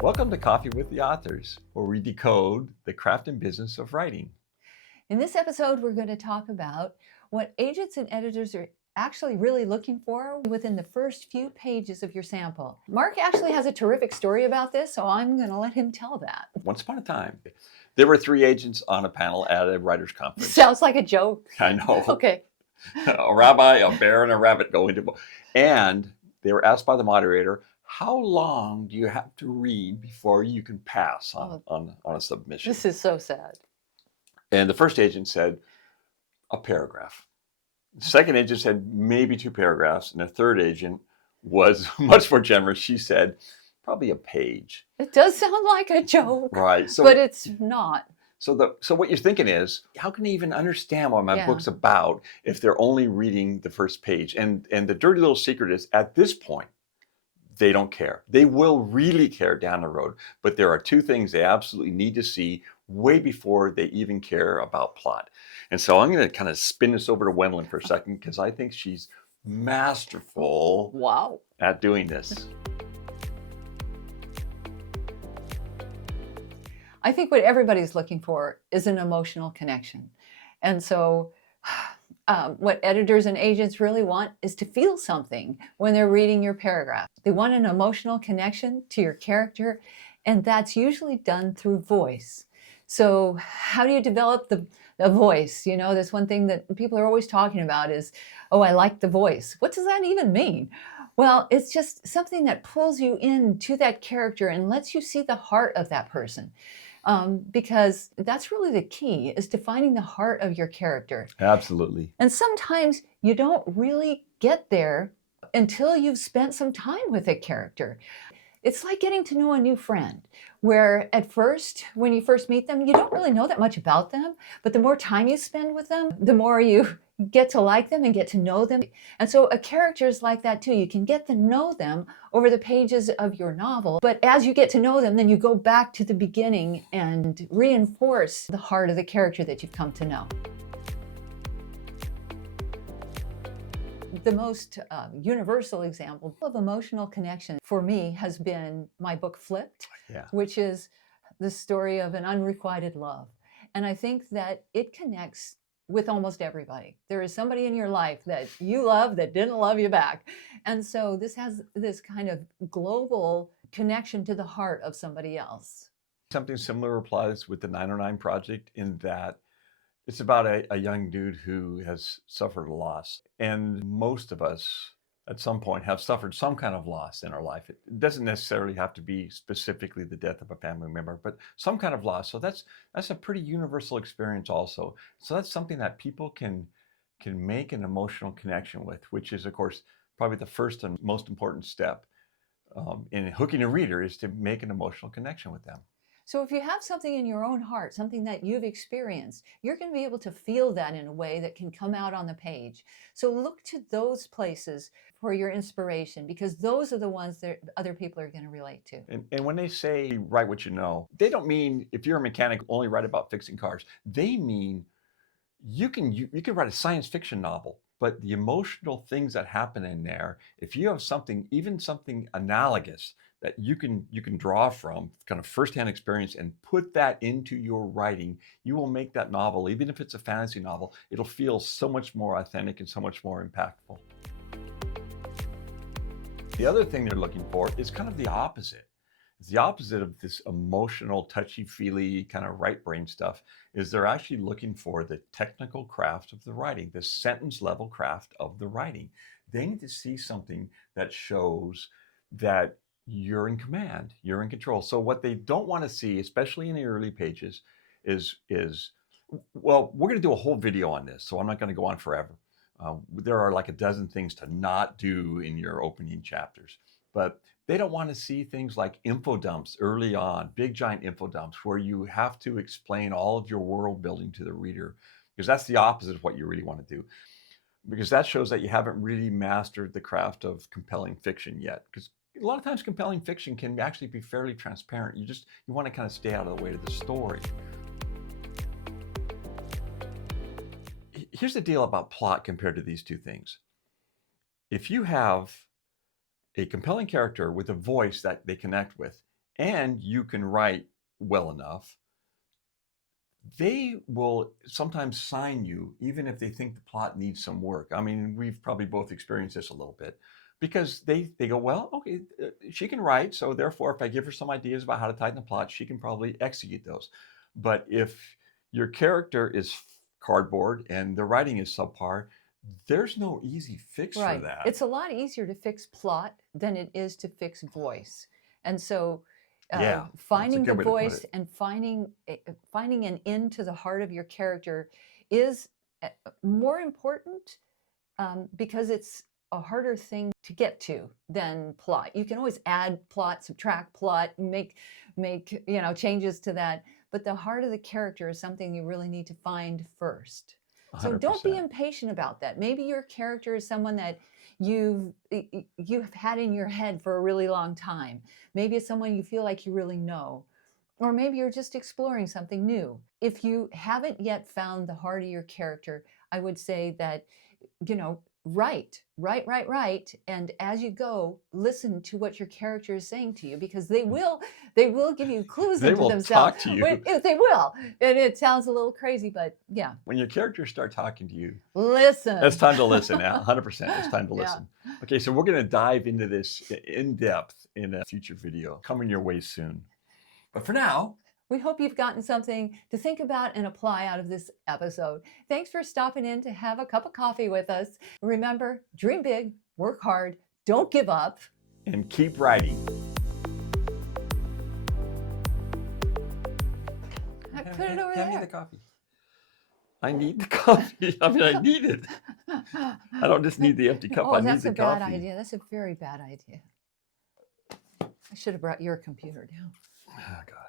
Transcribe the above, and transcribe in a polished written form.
Welcome to Coffee with the Authors, where we decode the craft and business of writing. In this episode, we're going to talk about what agents and editors are actually really looking for within the first few pages of your sample. Mark actually has a terrific story about this, so I'm going to let him tell that. Once upon a time, there were 3 agents on a panel at a writer's conference. Sounds like a joke. I know. Okay. A rabbi, a bear, and a rabbit go into, and they were asked by the moderator, how long do you have to read before you can pass on a submission? This is so sad. And the first agent said, a paragraph. The second agent said, maybe 2 paragraphs. And the third agent was much more generous. She said, probably a page. It does sound like a joke. Right. But it's not. So what you're thinking is, how can I even understand what my book's about if they're only reading the first page? And the dirty little secret is, at this point, they don't care. They will really care down the road. But there are 2 things they absolutely need to see way before they even care about plot. And so I'm going to kind of spin this over to Wendelin for a second, because I think she's masterful at doing this. I think what everybody's looking for is an emotional connection. And so what editors and agents really want is to feel something when they're reading your paragraph. They want an emotional connection to your character, and that's usually done through voice. So how do you develop the voice? You know, that's one thing that people are always talking about is, oh, I like the voice. What does that even mean? Well, it's just something that pulls you into that character and lets you see the heart of that person. Because that's really the key, is to finding the heart of your character. Absolutely. And sometimes you don't really get there until you've spent some time with a character. It's like getting to know a new friend, where at first, when you first meet them, you don't really know that much about them, but the more time you spend with them, the more you get to like them and get to know them. And so a character is like that too. You can get to know them over the pages of your novel, but as you get to know them, then you go back to the beginning and reinforce the heart of the character that you've come to know. The most universal example of emotional connection for me has been my book Flipped, which is the story of an unrequited love. And I think that it connects with almost everybody. There is somebody in your life that you love that didn't love you back. And so this has this kind of global connection to the heart of somebody else. Something similar applies with the 909 Project, in that it's about a young dude who has suffered a loss. And most of us at some point have suffered some kind of loss in our life. It doesn't necessarily have to be specifically the death of a family member, but some kind of loss. So that's a pretty universal experience also. So that's something that people can make an emotional connection with, which is, of course, probably the first and most important step in hooking a reader, is to make an emotional connection with them. So if you have something in your own heart, something that you've experienced, you're going to be able to feel that in a way that can come out on the page. So look to those places for your inspiration, because those are the ones that other people are going to relate to. And when they say write what you know, they don't mean if you're a mechanic, only write about fixing cars. They mean you can write a science fiction novel, but the emotional things that happen in there, if you have something, even something analogous, that you can draw from kind of firsthand experience and put that into your writing, you will make that novel, even if it's a fantasy novel, it'll feel so much more authentic and so much more impactful. The other thing they're looking for is kind of the opposite. It's the opposite of this emotional, touchy-feely kind of right brain stuff, is they're actually looking for the technical craft of the writing, the sentence level craft of the writing. They need to see something that shows that you're in command, you're in control. So what they don't want to see, especially in the early pages, is well, we're going to do a whole video on this, so I'm not going to go on forever. There are like a dozen things to not do in your opening chapters, but they don't want to see things like info dumps early on, big giant info dumps where you have to explain all of your world building to the reader, because that's the opposite of what you really want to do. Because that shows that you haven't really mastered the craft of compelling fiction yet. Because a lot of times compelling fiction can actually be fairly transparent. You want to kind of stay out of the way of the story. Here's the deal about plot compared to these 2 things. If you have a compelling character with a voice that they connect with, and you can write well enough, they will sometimes sign you even if they think the plot needs some work. I mean, we've probably both experienced this a little bit, because they go, well, okay, she can write, so therefore if I give her some ideas about how to tighten the plot, she can probably execute those. But if your character is cardboard and the writing is subpar, there's no easy fix for Right. that. It's a lot easier to fix plot than it is to fix voice. And so Yeah, that's a finding the good way to put voice it. and finding an in to the heart of your character is more important, because it's a harder thing to get to than plot. You can always add plot, subtract plot, make changes to that, but the heart of the character is something you really need to find first. So don't be 100%. impatient about that. Maybe your character is someone that you've had in your head for a really long time. Maybe it's someone you feel like you really know. Or maybe you're just exploring something new. If you haven't yet found the heart of your character, I would say that, write. And as you go, listen to what your character is saying to you, because they will give you clues They into will themselves. talk to you. They will. And it sounds a little crazy, but yeah. When your characters start talking to you, Listen. it's time to listen. 100%. It's time to Yeah. listen. Okay, so we're going to dive into this in depth in a future video coming your way soon. But for now, we hope you've gotten something to think about and apply out of this episode. Thanks for stopping in to have a cup of coffee with us. Remember, dream big, work hard, don't give up, and keep writing. I put it over Hand me there. the coffee. I need the coffee. I mean, I need it. I don't just need the empty cup. Oh, I need that's the a bad coffee. idea. That's a very bad idea. I should have brought your computer down. Oh, God.